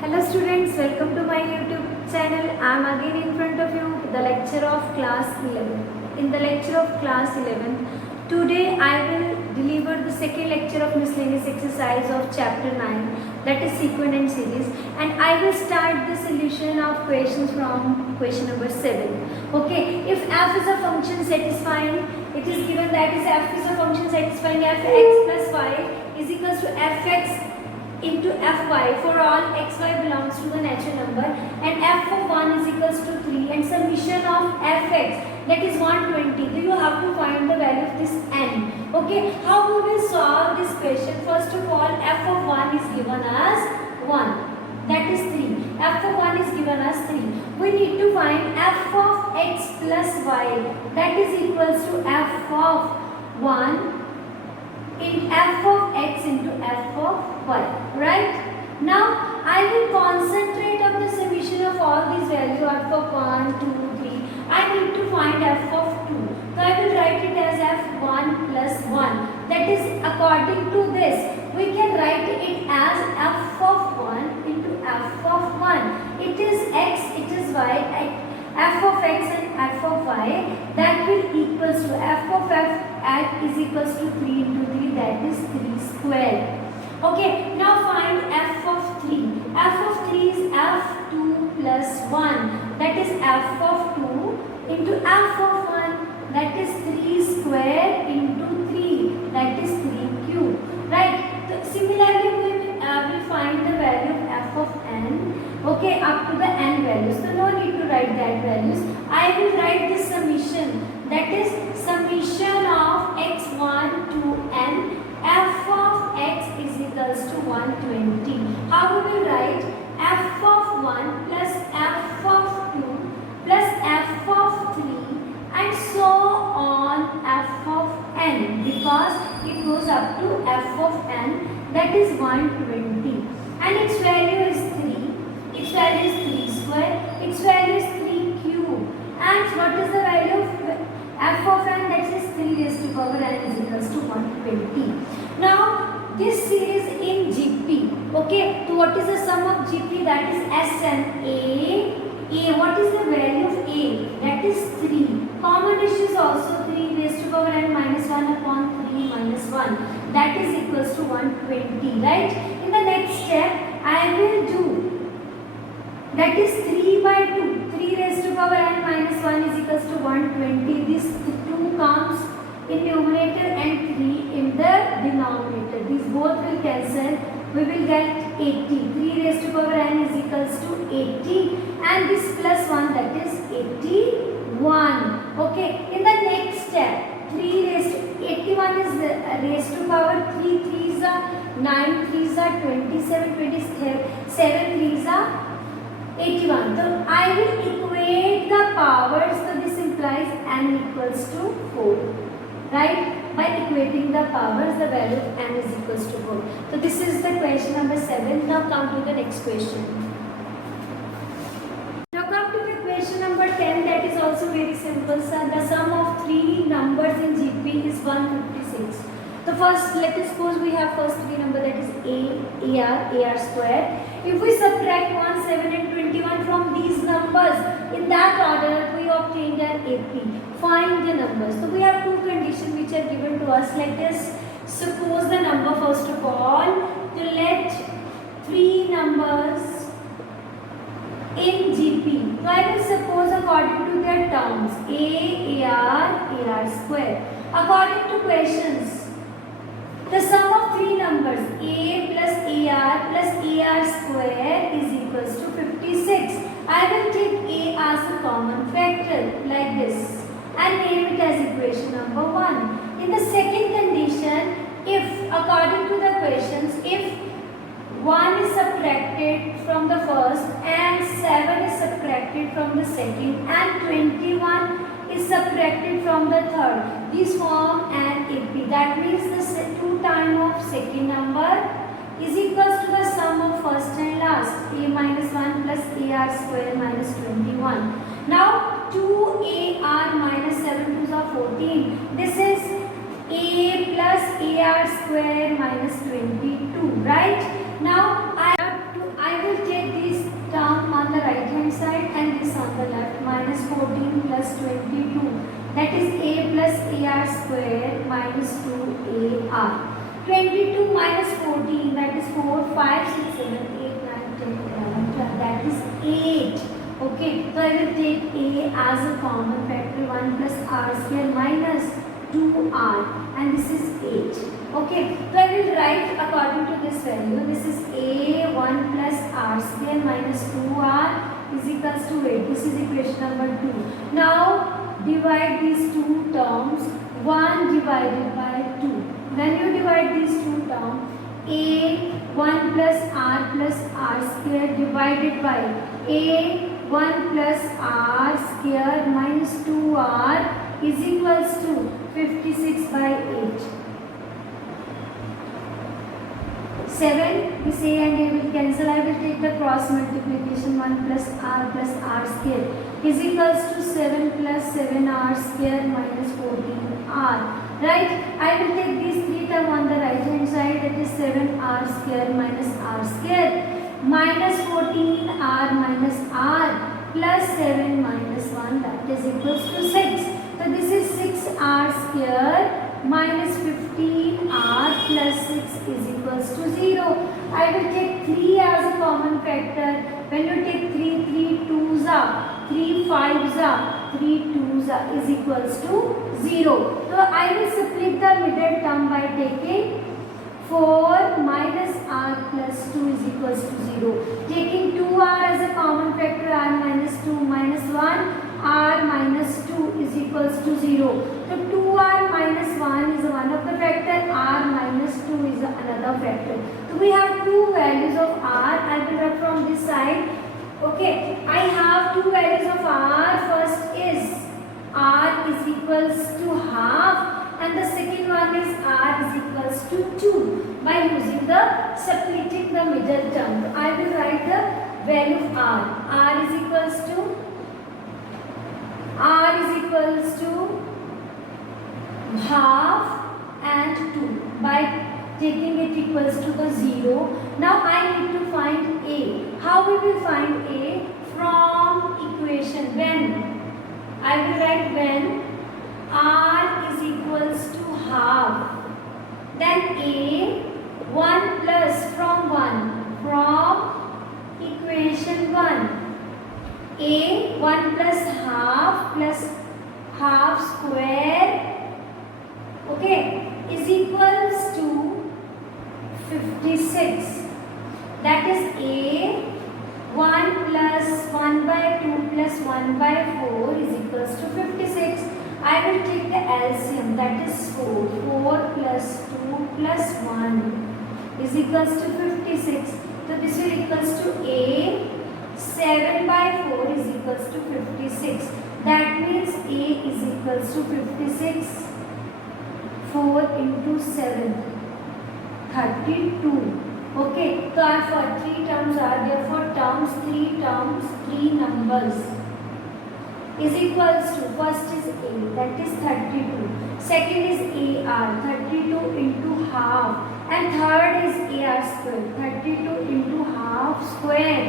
Hello students, welcome to my YouTube channel. I am again in front of you with the lecture of class 11. In the lecture of class 11, today I will deliver the second lecture of miscellaneous exercise of chapter 9, that is sequence and series, and I will start the solution of questions from question number 7. Okay, if f is a function satisfying, it is given that is f is a function satisfying fx plus y is equals to fx into fy for all xy belongs to the natural number, and f of 1 is equals to 3, and summation of fx, that is 120. So you have to find the value of this n. Okay, how we will solve this question? First of all, f of 1 is given as 1, that is 3. F of 1 is given as 3. We need to find f of x plus y, that is equals to f of 1 in f of x into f of y, right? Now I will concentrate on the summation of all these values, f of 1, 2, 3. I need to find f of 2. So I will write it as f1 plus 1. That is, according to this, we can write it as f of 1 into f of 1. It is x, it is y, f of x and f of y, that will equals to f of f at is equals to 3 into 3, that is 3 square. Okay, now find f of 3. F of 3 is f2 plus 1, that is f of 2 into f of 1, that is 3 square into 3, that is 3 cube, right? So similarly we will find the value of f of n, okay, up to the n values. So no need to write that values. I will write this summation, that is summation of x1 to n, f of x is equals to 120. How we will write? F of 1 plus f of 2 plus f of 3 and so on f of n, because it goes up to f of n, that is 120, and its value is 3. Its value is 3 square, its value is 3 cube, and what is the value of f of n? That is 3 raised to power n is equals to 120. Now this is in GP. Okay, so what is the sum of GP? That is Sn. A. What is the value of A? That is 3. Common dish is also 3 raised to power n minus 1 upon 3 minus 1. That is equals to 120, right? In the next step, I will do, that is 3 by 2. 3 raised to power n minus 1 is equals to 120. This 2 comes in numerator and 3 in the denominator. These both will cancel. We will get 80. 3 raised to power n is equals to 80, and this plus 1, that is 81. Okay. In the next step, 3 raised to 81 is raised to power 3 3s are 9 3s are 27 27 3s are 81. So I will equate the powers. So this implies n equals to 4. Right? By equating the powers, the value of n is equals to 4. So this is the question number 7. Now come to the next question. Now come to the question number 10. That is also very simple, sir. The sum of 3 numbers in GP is 156. So first, let us suppose we have first 3 numbers, that is A, AR square. If we subtract 1, 7 and 21 from these numbers, in that order we obtained an AP. Find the numbers. So we have two conditions which are given to us. Let us suppose the number first of all. To let 3 numbers in GP. So I will suppose according to their terms, A, AR square. According to questions, the sum of 3 numbers A plus AR square is equals to 56. I will take A as a common factor like this and name it as equation number 1. In the second condition, if according to the questions, if 1 is subtracted from the first and 7 is subtracted from the second and 21 is subtracted from the third, these form an AP. That means the 2 times of second number is equals to the sum of first and last, A minus 1 plus AR square minus 21. Now 2AR minus 7 2s are 14. This is A plus AR square minus 22, right? Now I will take on the left, minus 14 plus 22. That is a plus ar square minus 2ar. 22 minus 14, that is 4, 5, 6, 7, 8, 9, 10, 11, 12. That is 8. Okay, so I will take a as a common factor. 1 plus r square minus 2r, and this is 8. Okay, so I will write according to this value. This is a 1 plus r square minus 2r is equals to 8. This is equation number 2. Now divide these two terms. 1 divided by 2. When you divide these two terms, a 1 plus r square divided by a 1 plus r square minus 2r is equals to 56 by 8. 7, this a and a will cancel. I will take the cross multiplication. 1 plus r square is equals to 7 plus 7r square minus 14r. Right? I will take these three terms on the right hand side. That is 7r square minus r square minus 14r minus r plus 7 minus 1. That is equals to 6. So this is 6r square minus 15r plus 6 is equals to 0. I will take 3 as a common factor. When you take 3, 3 2s are, 3 5s are, 3 2s are is equals to 0. So I will split the middle term by taking 4 minus r plus 2 is equals to 0. Taking 2r as a common factor, r minus 2 minus 1, r minus 2 is equals to 0. So 2r minus 1 is one of the factor, r minus 2 is another factor. So we have two values of r. I will write from this side. Okay, I have two values of r. First is r is equals to half, and the second one is r is equals to 2 by using the splitting the middle term. I will write the value of r. R is equals to half and 2 by taking it equals to the 0. Now I need to find a. How we will find a? From equation. When I will write when r is equals to half, then a 1 plus from equation 1, a 1 plus half square, okay, is equals to 56. That is a 1 plus 1 by 2 plus 1 by 4 is equals to 56. I will take the LCM, that is 4. 4 plus 2 plus 1 is equals to 56. So this will equals to a 7 by 4 is equals to 56. That means a is equals to 56. 4 into 7, 32. Okay, so for 3 terms are there. For terms, 3 numbers is equals to, first is a, that is 32. Second is ar, 32 into half. And third is ar square, 32 into half square.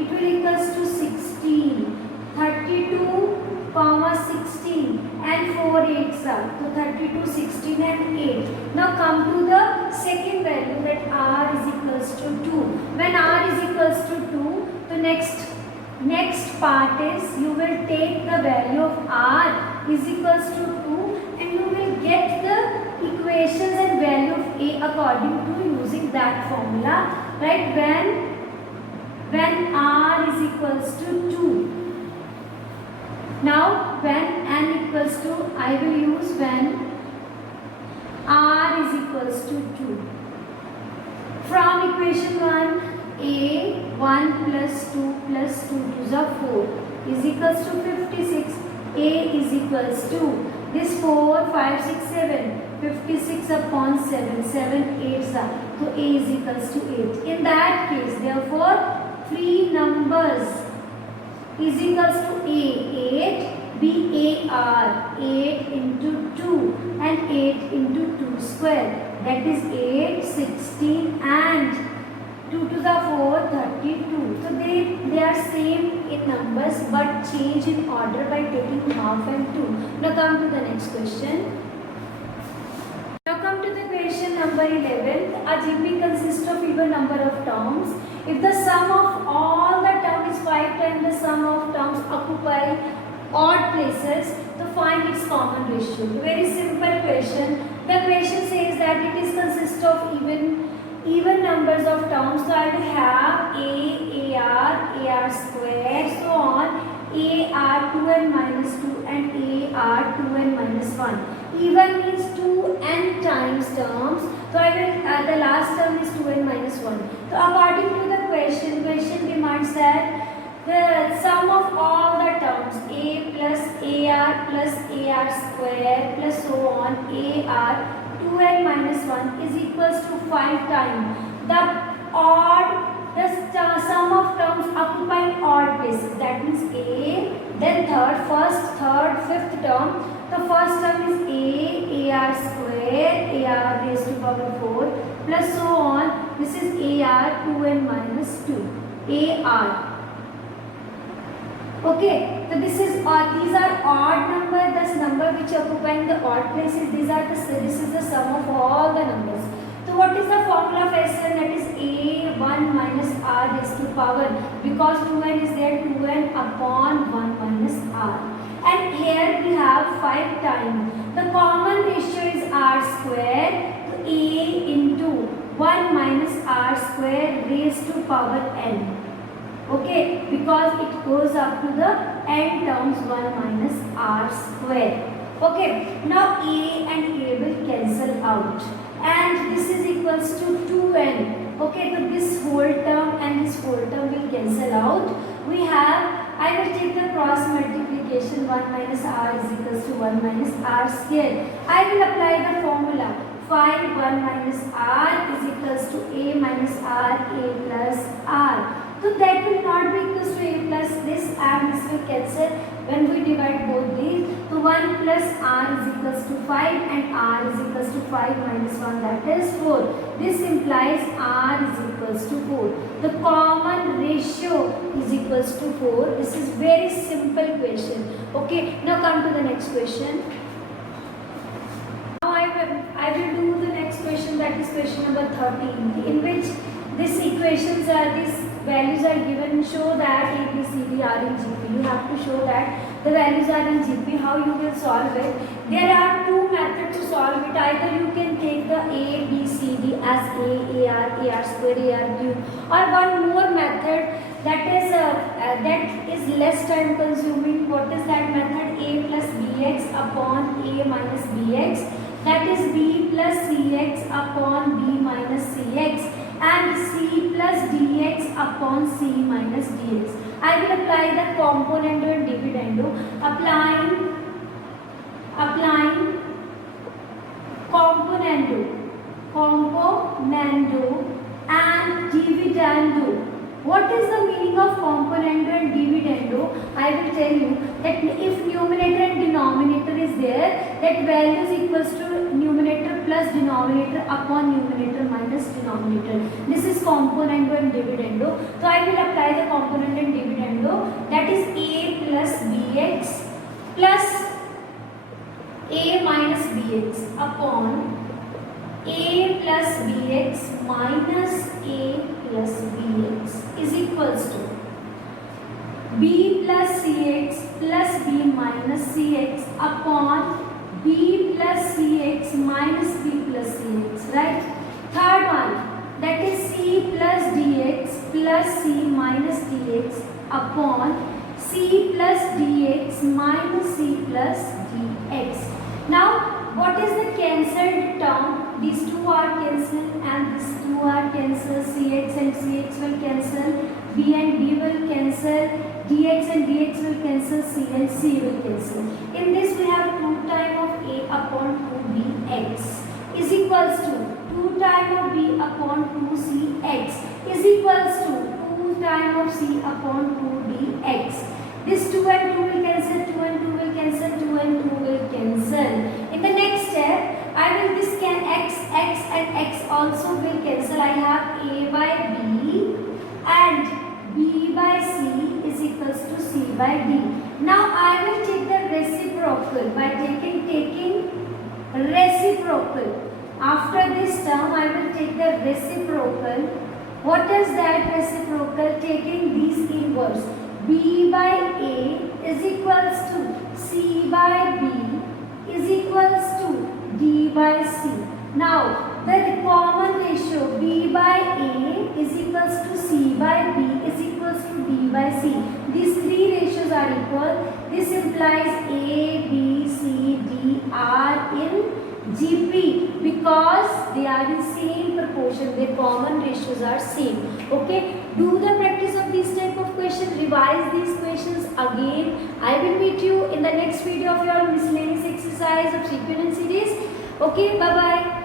It will equals to 16. 32 comma 16 and 4 8s are. So 32, 16 and 8. Now come to the second value, that r is equals to 2. When r is equals to 2, the next part is you will take the value of r is equals to 2 and you will get the equations and value of a according to using that formula, right? When r is equals to 2. Now when n equals to, I will use when r is equals to 2. From equation 1, a 1 plus 2 plus 2 to the 4 is equals to 56. A is equals to this 4, 5, 6, 7. 56 upon 7, 7 8s are. So a is equals to 8. In that case, therefore, 3 numbers is equals to a, 8, b, a, r, 8 into 2 and 8 into 2 square. That is 8, 16 and 2 to the 4, 32. So they are same in numbers but change in order by taking half and 2. Now come to the next question. Now come to the question number 11. A GP consists of even number of terms. If the sum of all the terms is 5 times the sum of terms occupy odd places, to find its common ratio. Very simple question. The question says that it is consists of even numbers of terms. So I will have AR square, so on. AR 2n minus 2 and AR 2n minus 1. Even means 2n times terms. So I will the last term is 2n minus 1. So according to the question demands that the sum of all the terms a plus AR square plus so on AR 2n minus 1 is equals to 5 times the sum of terms occupying odd places. That means A, then first, third, fifth term. The first term is AR square, AR raised to power 4 plus so on. This is AR 2n minus 2, AR. Okay, so these are odd number, thus number which occupying the odd places. This is the sum of all the numbers. So what is the formula of SN? That is A1 minus R raised to power, because 2n is there, 2n upon 1 minus R. And here we have 5 times. The common ratio is R square, so A into 1 minus R square raised to power n. Okay, because it goes up to the n terms 1 minus R square. Okay, now A and A will cancel out. And this is equals to 2n. Okay, so this whole term and this whole term will cancel out. We have, I will take the cross multiplication, 1 minus R is equals to 1 minus R square. I will apply the formula. 5 1 minus R is equals to A minus R, A plus R. So that will not be equals to A plus this and this will cancel when we divide both these. So 1 plus R is equals to 5 and R is equals to 5 minus 1, that is 4. This implies R is equals to 4. The common ratio is equals to 4. This is very simple question. Okay, now come to the next question. Now I will do the next question, that is question number 13, in which these equations these values are given. Show that A, B, C, D are in GP. You have to show that the values are in GP. How you will solve it? There are two methods to solve it. Either you can take the A, B, C, D as A, AR square, AR cube, or one more method that is less time consuming. What is that method? A plus Bx upon A minus Bx. That is B plus Cx upon B minus Cx. And C plus dx upon C minus dx. I will apply the componendo and dividendo. Applying componendo and dividendo. What is the meaning of componendo and dividendo? I will tell you that if numerator and denominator is there, that value is equals to numerator plus denominator upon numerator minus denominator. This is componendo and dividendo. So I will apply the componendo and dividendo. That is A plus Bx plus A minus Bx upon A plus Bx minus A plus Bx is equals to B plus Cx plus B minus Cx upon B plus Cx minus B plus Cx, right? Third one, that is C plus Dx plus C minus Dx upon C plus Dx minus C plus Dx. Now, what is the cancelled term? These two are cancelled and these two are cancelled. Cx and Cx will cancel. B and B will cancel. Dx and Dx will cancel. C and C will cancel. In this we have 2 times of A upon 2Bx is equals to 2 times of B upon 2Cx is equals to 2 times of C upon 2Dx. This 2 and 2 will cancel, 2 and 2 will cancel, 2 and 2 will cancel. In the next step, I will this can x and x also will cancel. I have A by B and by D. Now I will take the reciprocal by taking reciprocal. After this term I will take the reciprocal. What is that reciprocal? Taking these inverse. B by A is equals to C by B is equals to D by C. Now the common ratio B by A is equals to C by B is equals to D by C. These three ratios are equal. This implies A, B, C, D are in GP because they are in same proportion. Their common ratios are same. Okay. Do the practice of these type of questions. Revise these questions again. I will meet you in the next video of your miscellaneous exercise of sequence series. Okay. Bye bye.